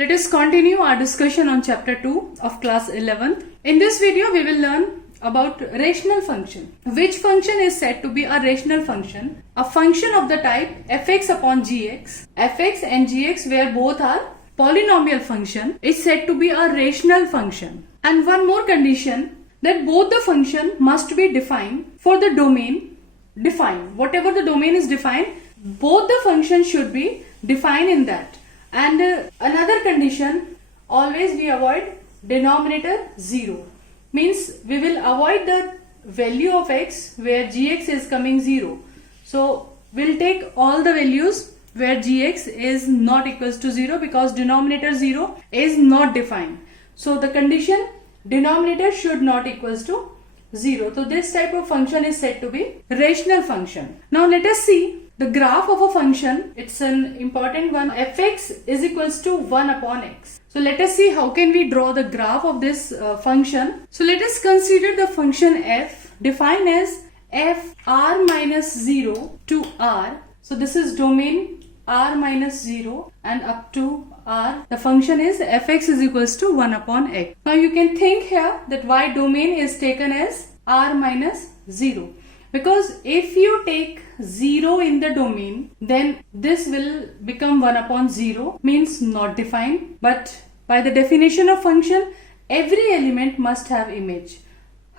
Let us continue our discussion on chapter 2 of class 11th. In this video, we will learn about rational function. Which function is said to be a rational function? A function of the type fx upon gx. Fx and gx, where both are polynomial function, is said to be a rational function. And one more condition, that both the function must be defined for the domain defined. Whatever the domain is defined, both the functions should be defined in that. And another condition, always we avoid denominator 0. Means we will avoid the value of x where gx is coming 0. So we'll take all the values where gx is not equals to 0 because denominator 0 is not defined. So the condition denominator should not equals to 0. So this type of function is said to be rational function. Now let us see the graph of a function. It's an important one. Fx is equals to 1 upon x. So let us see how can we draw the graph of this function. So let us consider the function f defined as f r minus 0 to r. So this is domain r minus 0 and up to r. The function is fx is equals to 1 upon x. Now you can think here that why domain is taken as r minus 0. Because if you take 0 in the domain, then this will become 1 upon 0, means not defined. But by the definition of function, every element must have image.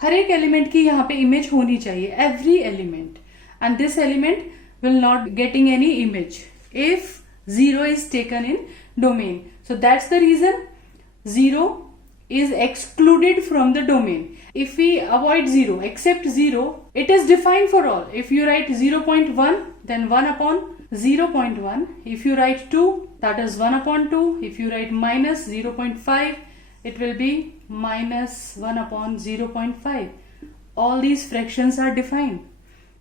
हर एक element की यहाँ पे image होनी चाहिए, every element. And this element will not getting any image if 0 is taken in domain. So that's the reason 0 is excluded from the domain. If we avoid 0, except 0, it is defined for all. If you write 0.1, then 1 upon 0.1. If you write 2, that is 1 upon 2. If you write minus 0.5, it will be minus 1 upon 0.5. All these fractions are defined.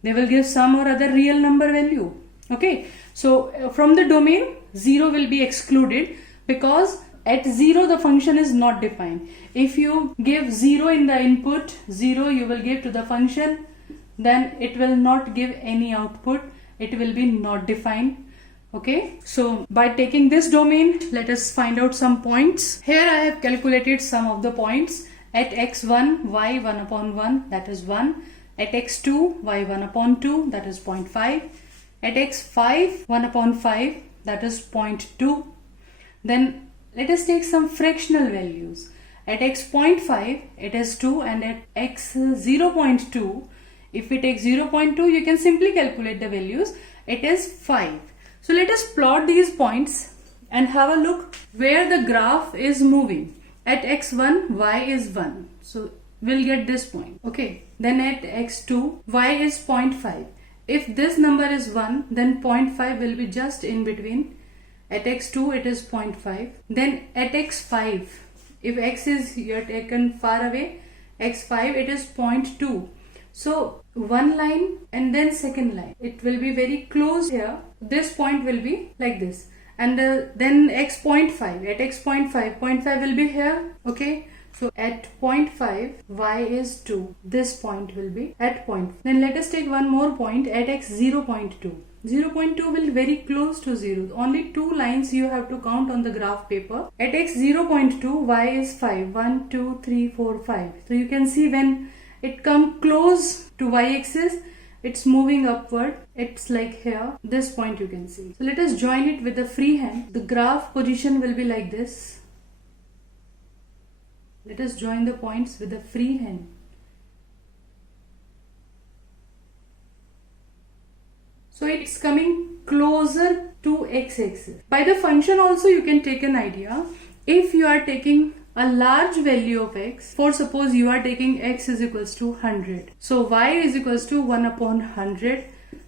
They will give some or other real number value. Okay. So from the domain, 0 will be excluded because at 0 the function is not defined. If you give 0 in the input, 0 you will give to the function, then it will not give any output. It will be not defined. Okay. So by taking this domain, let us find out some points. Here I have calculated some of the points. At x1, y 1 upon 1, that is 1. At x2, y 1 upon 2, that is 0.5. At x5, 1 upon 5, that is 0.2. Then let us take some fractional values. At x.5, it is 2, and at x 0.2, if we take 0.2, you can simply calculate the values. It is 5. So let us plot these points and have a look where the graph is moving. At x1, y is 1. So we'll get this point. Okay. Then at x2, y is 0.5. If this number is 1, then 0.5 will be just in between. At x2 it is 0.5. Then at x5, if x is here taken far away, x5 it is 0.2. So one line and then second line. It will be very close here. This point will be like this. And then x.5. At x.5, 0.5 will be here. Okay. So at 0.5, y is 2. This point will be at point. Then let us take one more point at x 0.2. 0.2 will be very close to 0. Only 2 lines you have to count on the graph paper. At x 0.2, y is 5. 1, 2, 3, 4, 5. So you can see when it comes close to y-axis, it's moving upward. It's like here. This point you can see. So let us join it with the free hand. The graph position will be like this. Let us join the points with the free hand. So it's coming closer to x-axis. By the function also you can take an idea. If you are taking a large value of x, for suppose you are taking x is equals to 100. So y is equals to 1 upon 100.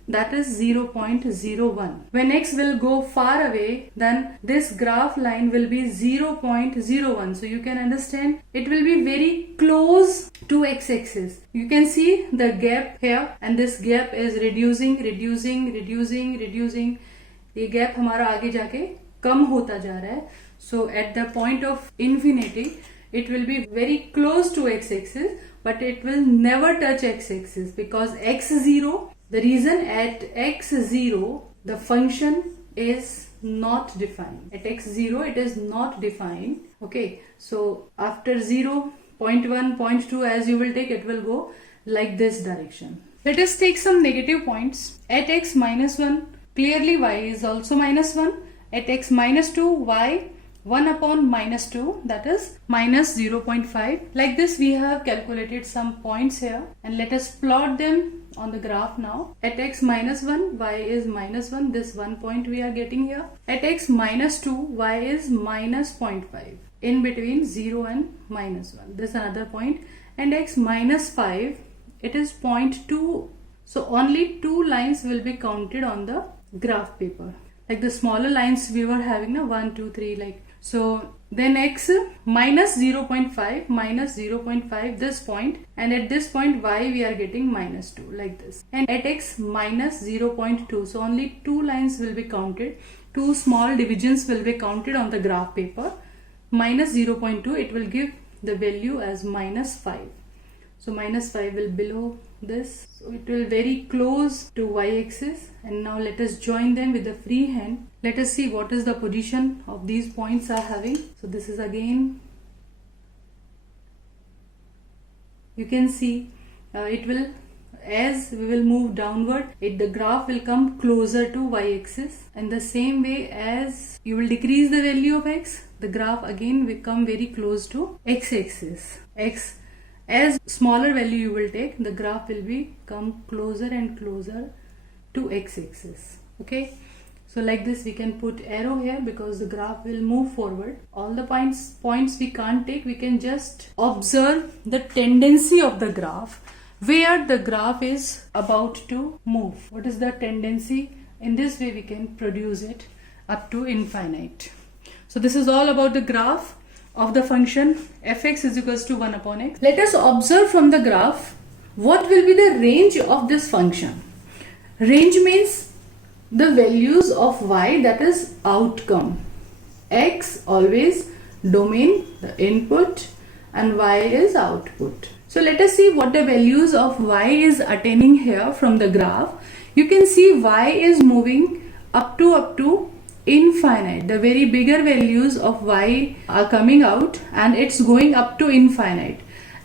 That is 0.01. When x will go far away, then this graph line will be 0.01. So you can understand it will be very close to x-axis. You can see the gap here, and this gap is reducing. ये gap हमारा आगे जाके कम होता जा रहा है. So at the point of infinity, it will be very close to x-axis, but it will never touch x-axis because x0. The reason at x0 the function is not defined. At x0 it is not defined. Okay, so after 0, 0.1, 0.2, as you will take, it will go like this direction. Let us take some negative points. At x minus 1, clearly y is also minus 1. At x minus 2, y 1 upon minus 2, that is minus 0.5. Like this we have calculated some points here, and let us plot them on the graph now. At x minus 1, y is minus 1, this 1 point we are getting here. At x minus 2, y is minus 0.5. In between 0 and minus 1, this another point. And x minus 5, it is 0.2. So only 2 lines will be counted on the graph paper. Like the smaller lines we were having, 1, 2, 3, like. So then x minus 0.5, minus 0.5, this point, and at this point y we are getting minus 2, like this. And at x minus 0.2, so only 2 lines will be counted, 2 small divisions will be counted on the graph paper. Minus 0.2, it will give the value as minus 5. So minus 5 will below this, so it will very close to y-axis. And now let us join them with the free hand. Let us see what is the position of these points are having. So this is again, you can see it will, as we will move downward, the graph will come closer to y-axis. And the same way as you will decrease the value of x, the graph again will come very close to x-axis. As smaller value you will take, the graph will come closer and closer to x-axis. Okay, so like this we can put arrow here because the graph will move forward. All the points we can't take, we can just observe the tendency of the graph, where the graph is about to move. What is the tendency? In this way we can produce it up to infinite. So this is all about the graph of the function fx is equals to 1 upon x. Let us observe from the graph what will be the range of this function. Range means the values of y, that is outcome. X always domain, the input, and y is output. So let us see what the values of y is attaining here from the graph. You can see y is moving up to infinite. The very bigger values of y are coming out and it's going up to infinite.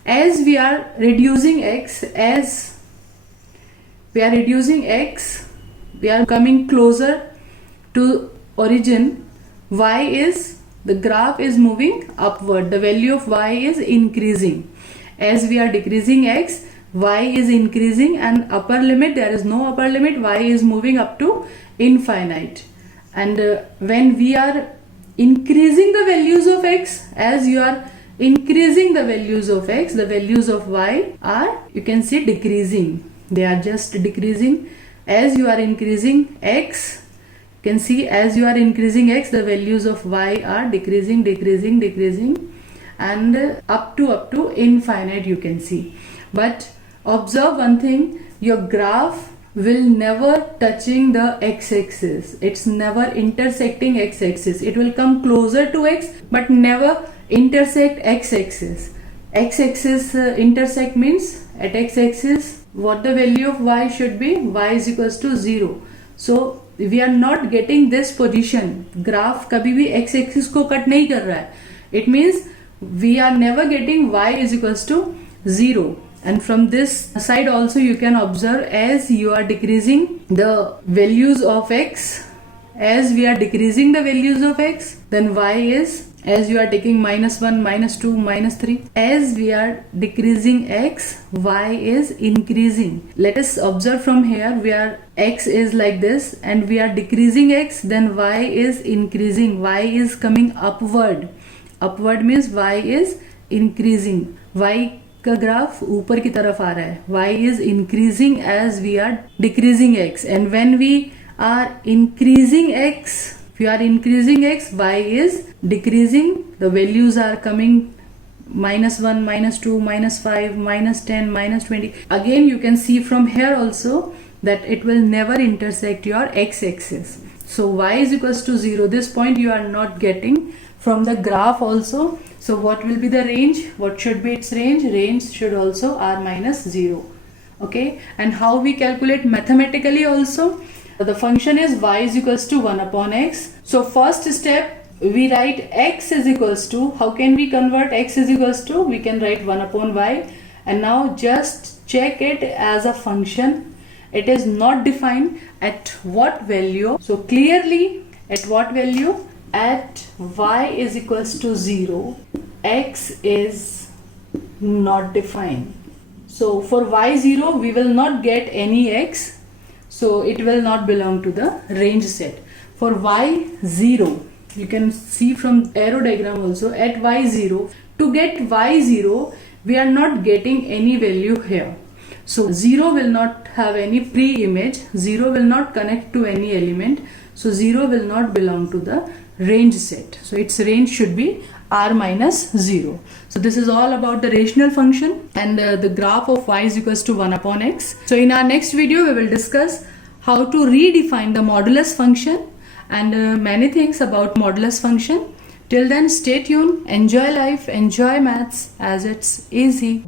As we are reducing x, we are coming closer to origin. The graph is moving upward. The value of y is increasing. As we are decreasing x, y is increasing, and upper limit, there is no upper limit, y is moving up to infinite. And when we are increasing the values of x, as you are increasing the values of x, the values of y are, you can see, decreasing. They are just decreasing. As you are increasing x, you can see, as you are increasing x, the values of y are decreasing, and up to infinite you can see. But observe one thing, your graph will never touching the x-axis. It's never intersecting x-axis. It will come closer to x but never intersect x-axis. X-axis intersect means at x-axis what the value of y should be, y is equals to 0. So we are not getting this position. Graph कभी भी x-axis को cut नहीं कर रहा है. It means we are never getting y is equals to 0. And from this side also you can observe, as you are decreasing the values of x, as we are decreasing the values of x, then y is, as you are taking minus 1, minus 2, minus 3, as we are decreasing x, y is increasing. Let us observe from here, where x is like this and we are decreasing x, then y is increasing, y is coming upward. Upward means y is increasing. Y का graph ऊपर की तरफ आ रहा है. y is increasing as we are decreasing x, and when we are increasing x, y is decreasing. The values are coming minus 1, minus 2, minus 5, minus 10, minus 20. Again you can see from here also that it will never intersect your x-axis. So y is equals to 0. This point you are not getting from the graph also. So what will be the range? What should be its range? Range should also r minus 0. Okay, and how we calculate mathematically also? The function is y is equals to 1 upon x. So first step, we write x is equals to, how can we convert x is equals to? We can write 1 upon y, and now just check it as a function. It is not defined at what value. So clearly at what value? At y is equals to 0, x is not defined. So for y0 we will not get any x, so it will not belong to the range set. For y0, you can see from arrow diagram also, at y0, to get y0 we are not getting any value here. So 0 will not have any pre-image, 0 will not connect to any element, so 0 will not belong to the range set. So its range should be r minus 0. So this is all about the rational function and the graph of y is equals to 1 upon x. So in our next video we will discuss how to redefine the modulus function and many things about modulus function. Till then, stay tuned, enjoy life, enjoy maths as it's easy.